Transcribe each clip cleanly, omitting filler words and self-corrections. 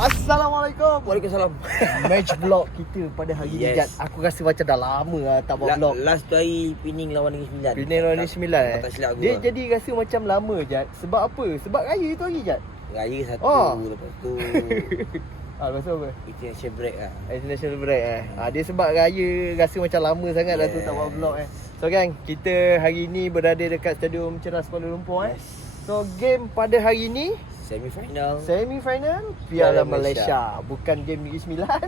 Assalamualaikum. Waalaikumsalam. Match vlog kita pada hari ni, Jad. Aku rasa macam dah lama tak buat vlog. Last tu hari Pening lawan Negeri Sembilan. Pening lawan Negeri Sembilan Tak silap aku. Dia jadi rasa macam lama, Jad. Sebab apa? Sebab raya tu hari, Jad. Raya satu, lepas tu lepas tu apa? international break lah. International break dia sebab raya rasa macam lama sangat dah tu tak buat vlog So gang, kita hari ni berada dekat Stadium Ceras Kuala Lumpur So game pada hari ni Semi-final Piala Malaysia. Bukan game Negeri Sembilan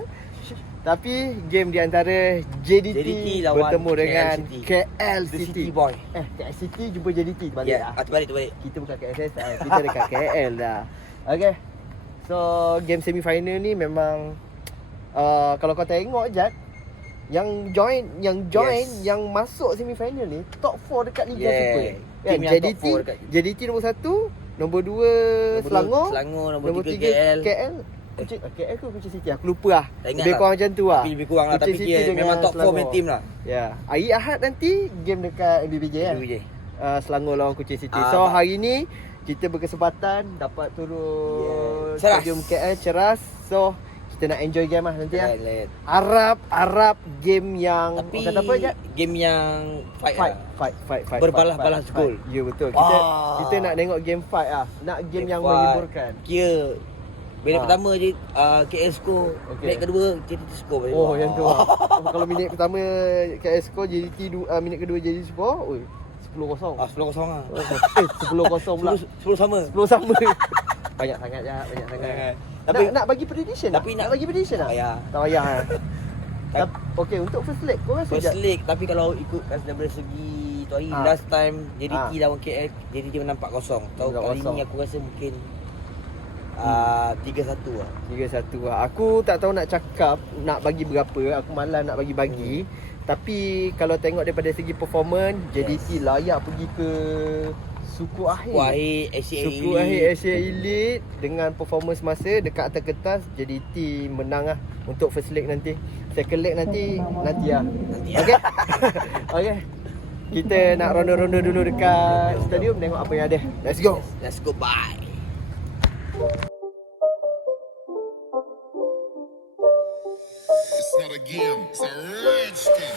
tapi game di antara JDT bertemu dengan KL City. Boy. KL City jumpa JDT terbalik terbalik. Kita bukan KSS, kita dekat KL dah. Okay. So game semi-final ni memang kalau kau tengok Jad, yang join yang masuk semi-final ni top 4 dekat Liga Super. Kan? JDT nombor 1, nombor 2 Selangor, nombor 3 KL. KL ke Kuching City? Aku lupa lah. Lebih kurang macam tu lah. Lebih kurang lah. Tapi memang top 4 main team lah. Ya. Hari Ahad nanti game dekat MBBJ kan? Selangor lawan Kuching City. So hari ni kita berkesempatan dapat turun Stadium KL Ceras. So kita nak enjoy game lah nanti lah. Harap game yang kata apa je? Game yang fight. Berbalas-balas gol. Ya betul. Kita nak tengok game fight lah. Nak game yang menghiburkan. Kira minit pertama je KL score, minit kedua JDT score. Yang tu lah. Kalau minit pertama KL score, JDT minit kedua JDT score, 10-0. 10-0 lah. 10-0 pula. 10 sama. Banyak sangat. Tapi nak bagi prediction tak? Nak bagi prediction tak? Tak payah Okay, untuk first leg kau rasa first leg, tapi kalau ikutkan daripada segi tu hari last time JDT lawan KL, JDT menang 4-0. Kali ni aku rasa mungkin 3-1 lah. 3-1 lah. Aku tak tahu nak cakap nak bagi berapa. Aku malas nak bagi. Tapi kalau tengok daripada segi performance, JDT layak pergi ke Suku akhir Asia Elite dengan performance masa dekat atas kertas. JDT menang lah untuk first leg nanti. Second leg nanti lah. Okay. Okay. Kita nak ronda-ronda dulu dekat stadium, tengok apa yang ada. Let's go, bye. It's not a game, it's a rich thing.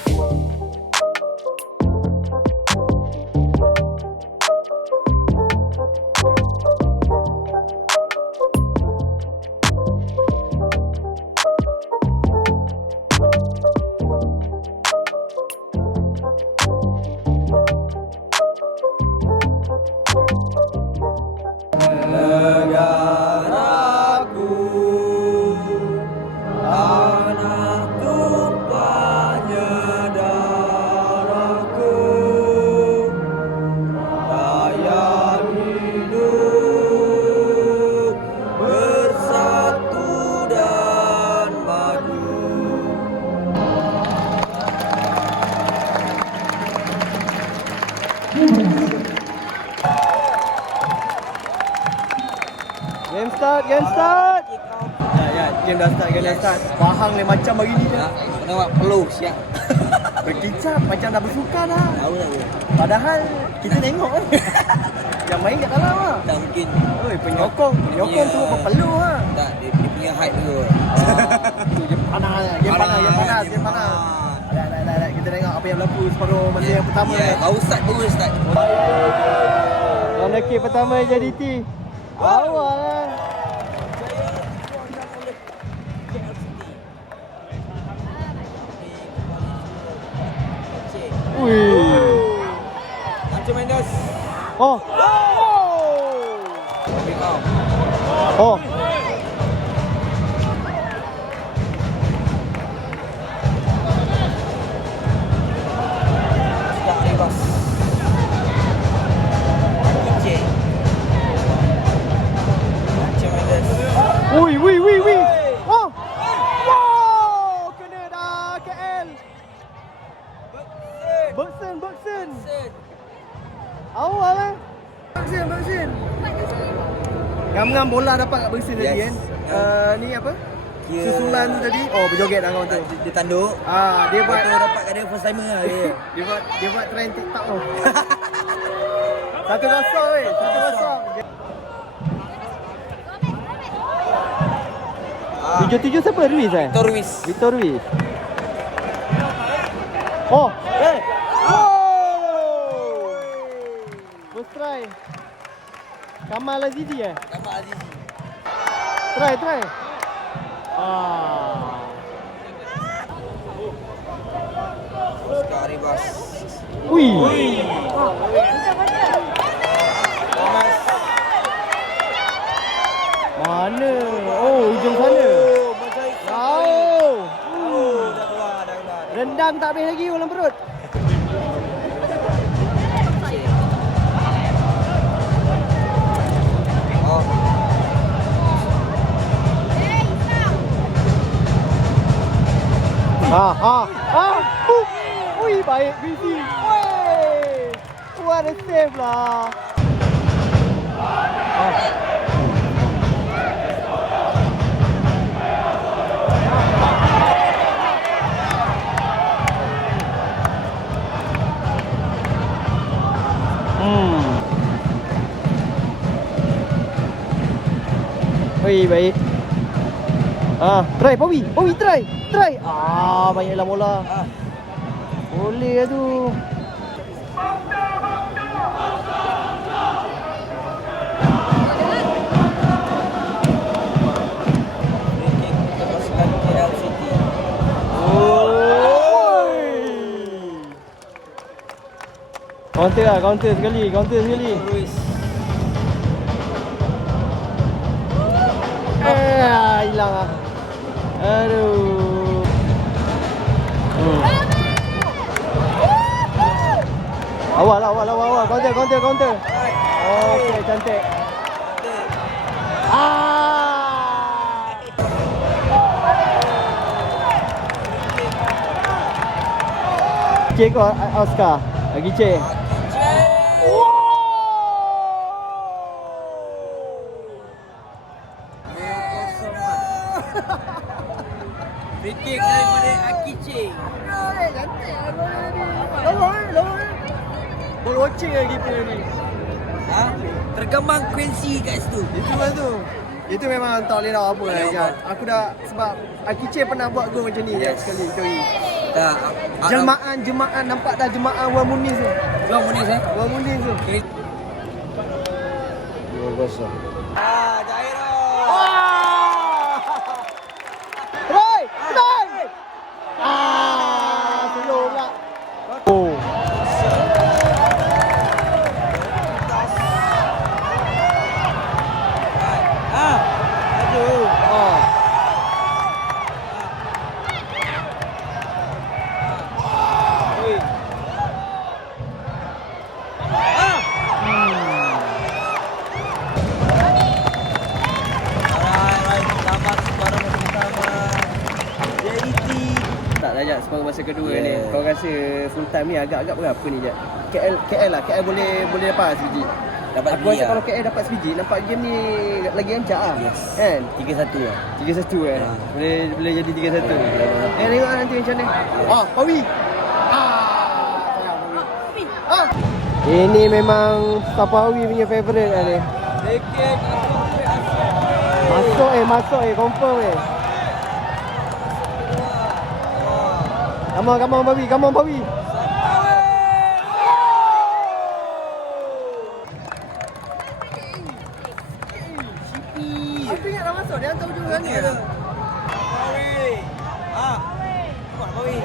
Game start. Game dah start. Bahang le macam hari ni je. Kena buat peluh siap. Berkicap macam dah bersukan dah. Tahu tak ke? Padahal kita tengok yang main kat dalam lah. Tak mungkin. Penyokong semua berpeluh lah. Tak, dia punya height tu. Game panas. Kita tengok apa yang berlaku separuh masa yang pertama. Baru start. Corner kick pertama JDT. Awal lah. Macam minus. Oh. Tak bebas. Wih. Oh. Wow, kena dah KL. Berksen. Awal lah. Berksen. Ngam-ngam bola dapat kat Berksen tadi kan. Ni apa? Susulan tu tadi. Berjoget dah kawan tu. Dia tanduk. Dia buat dapat kat dia first timer lah dia. Dia buat trend TikTok tu. 1-0 weh. 1-0. 77 siapa? Ruiz Victor Ruiz. Victor Ruiz. Oh. First try. Kamal Azizi Kamal Azizi. Try. Oscar Arribas. Ui. Mana? Oh, hujung sana. Dah keluar. Rendang tak habis lagi dalam perut. Ui, baik Fizi. Wey. What a save lah. Baik. Try Pawi try. Banyaklah bola. Boleh lah tu. Counter sekali. Hilang lah. Aduh. Awal. Counter. Okey, cantik. Cik kau Oscar. Lagi cik. Free kick daripada Akice. Lawan. Bol watching lagi punya ni. Terkembang Quincy kat situ. Itu lah tu. Itu memang tak boleh nak apa lah. Aku dah sebab Akice pernah buat gol macam ni sekali. Tak. Jemaah nampak dah jemaah Wan Muniz tu. Wan Muniz tu. 2-0. Jairo. Try. Slow pula. Oh. Separuh masa kedua ni. Kau rasa full time ni agak berapa ni Jad? KL lah. KL boleh lepas sebiji. Aku rasa kalau KL dapat sebiji, nampak game ni lagi rancak lah. Yes. Kan? 3-1 lah. 3-1 kan? Boleh jadi 3-1. Tengok lah nanti macam ni. Pawi. Ini memang Sapawi punya favourite lah ni. Masuk confirm Come on Pawi. Aku ingat dah masuk, dia hantar ujung sana. Pawi.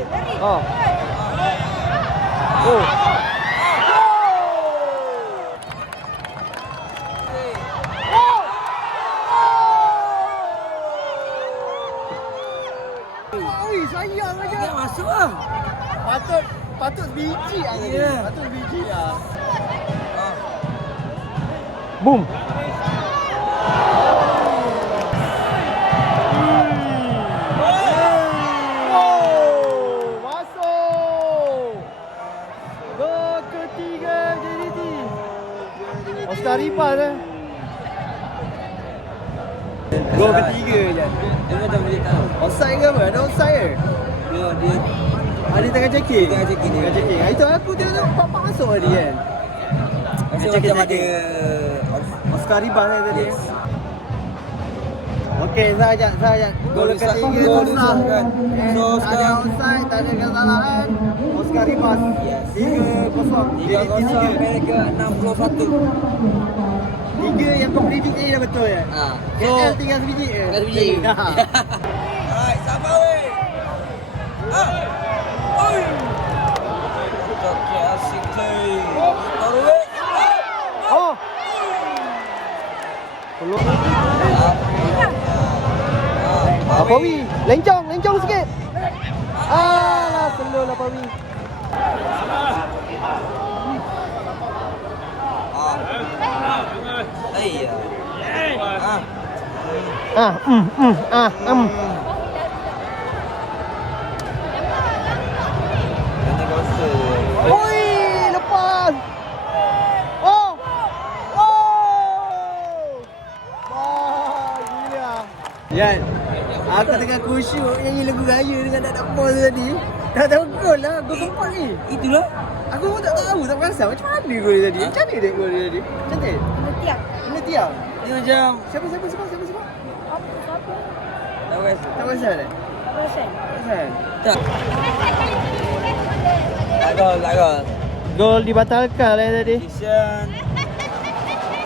Sayang aja. Dia masuk lah. Patut biji lah tadi. Patut biji lah. Boom. Masuk. Gol ketiga JDT. Oscar Arribas Gol ketiga je. Dia macam boleh tahu. Offside ke apa? Ada offside ke? Dia Ada tengah checking? Tengah checking dia. Itu aku tengok pak masuk tadi kan? rasa macam ada Oscar Arribas tadi. Okey, saya. Gol ketiga Gol tu sah. disahkan. So Tak ada sekarang offside, tak ada kesalahan. Oscar Ribas. Yes. 3-0. 3-0 Amerika 61. 3 yang kau predict tadi dah betul ya? Ha. KL tinggal sebiji je. Tinggal sebiji. Alright, Sabawi. Oi. KL City. Taruh. Oh. Peluang. Apawi, lencong sikit. Alah, slow lah Apawi. Iya. Ini gosel. Oi, lepas. Oh. Wah, gila. Yan. Aku tengah khusyuk nyanyi lagu raya dengan nak bol tadi. Tak tahu gol lah, gol keempat ni. Itulah. Aku pun tak tahu, tak perasan macam mana gol dia tadi. Macam mana dia gol dia tadi? Cantik. Kena tiang. Ini macam Siapa? tak rasa. Tak perasan eh? Perasan. Tak. Tak gol. Gol dibatalkan lah tadi. Vision.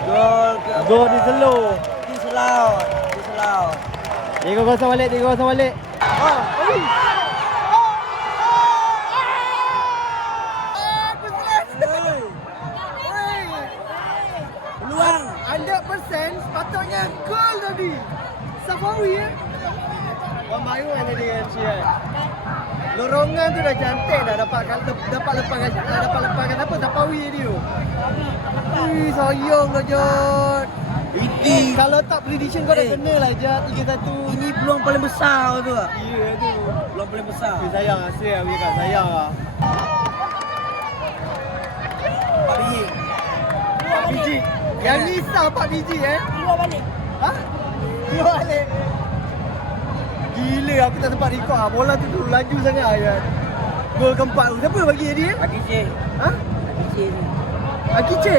Gol ke apa? Gol di slow. Diselau. 3-0 balik. Oi. Peluang. 100% sepatutnya gol tadi. Safawi ya. Pemain tadi kan Cian. Lorongan tu dah cantik dah dapat lepaskan apa Safawi dia. Sayang lah Jod. Ini Kalau tak prediction kau dah kena lah Jod 3-1. ini peluang paling besar tu. Ya tu. Peluang paling besar. Sayang lah Sri aku cakap sayang lah. 4 biji. 4 biji. Yang ni sah 4 biji Keluar balik. Ha? Keluar balik. Gila aku tak sempat record lah. Bola tu laju sangat ya. Gol keempat tu. Siapa bagi dia? Kaki C. Ha? Kaki C ni. Akice.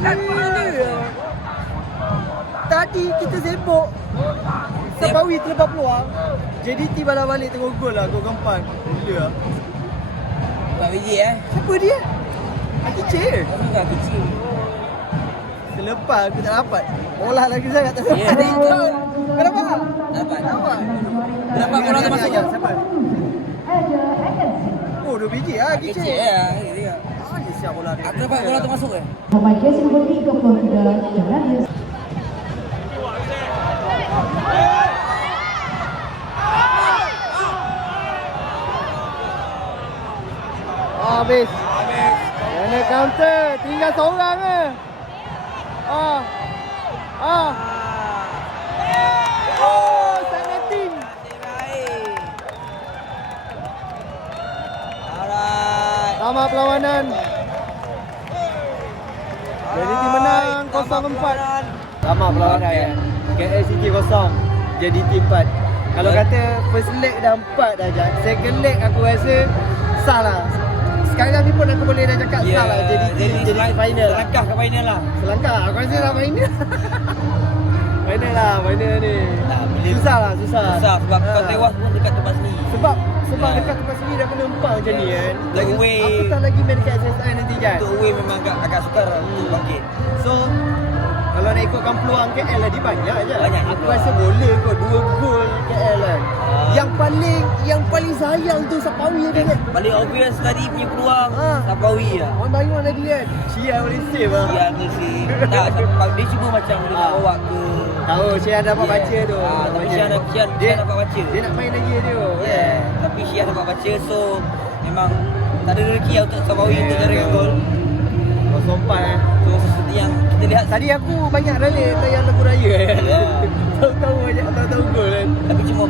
Gila. Tadi kita sibuk. Sapawi terlepas peluang. JDT balas balik tengok gol lah. Gol keempat. Gila. 4 biji Siapa dia? Akice. Tapi tak kecil. Selepas aku tak dapat. Bola lagi sangat tak Ya, dapat. dia tu. Kenapa? Dapat. Dapat. Dapat bola tu masuk. Siapa? Oh, 2 biji ah Kecil Akice. dia. Ah, dia siap bola dia. Aku dapat bola tu masuk Pemain jersey nombor 33 Jernarius. Habis. Kena counter. Tinggal seorang ke. Oh, sangat ting. baik. Alright. Tamat perlawanan. Jadi tim menang 0-4. Tamat perlawanan ya. KL City 0. Jadi tim 4. Kalau kata first leg dah 4 dah Jad. Second leg aku rasa sah lah. Sekarang ni pun aku boleh dah cakap sah lah. Jadi final lah. Selangkah ke final lah. Selangkah. Aku rasa dah final. Final ni. Susah lah. Susah sebab kau tewas pun dekat tempat sini. Sebab dekat tempat sendiri dah kena empang macam ni kan. Untuk away. Aku tak lagi main dekat SSI nanti Jad. Untuk away memang agak sukar untuk bangkit. So kalau nak ikutkan peluang KL lah dia banyak je. Banyak Aku peluang. rasa boleh kot 2 gol KL kan. Yang paling sayang tu Sapawi dia kan. Paling obvious tadi punya peluang Ha. Sapawi lah. Orang banyak tadi kan. Cia boleh save lah. Dia tu sih. Tak, sebab dia cuba macam dia nak bawa ke. Tahu Cia dapat baca tu. Tapi Syah dapat baca. Dia nak main lagi dia. Yeah. Tapi Syah dapat baca, so memang tak ada rezeki lah untuk Sapawi untuk carikan gol. 0-4 So seperti yang kita lihat. Tadi aku banyak relate yang lagu raya kan. Yeah. Tahu banyak tahu gol kan. Tapi cuma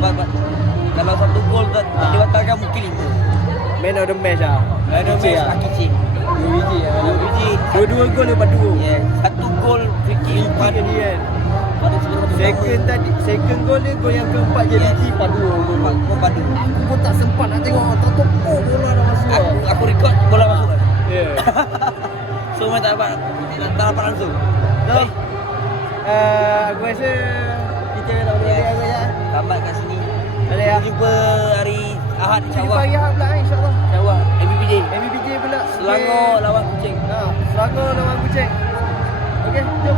kalau satu gol tak dibatalkan mungkin 5. Man of the match lah. Ada match Akici. 2 biji lah. 2 biji. 2 gol lepas 2. Yeah. Satu gol free kick Pada dia kan. pada sebelum Second gol dia, gol yang keempat jadi padu. gol padu. Aku pun tak sempat nak tengok. Tak tahu bola dah masuk. Aku record bola masuk kan. Ya. So memang tak dapat langsung. So, aku rasa kita je lah. Tamat kat sini. Kita jumpa hari Ahad insya-Allah. Hari Ahad pula insya-Allah. Insya-Allah. MBBJ pula. Selangor lawan Kuching. Selangor lawan Kuching. Okey, jom.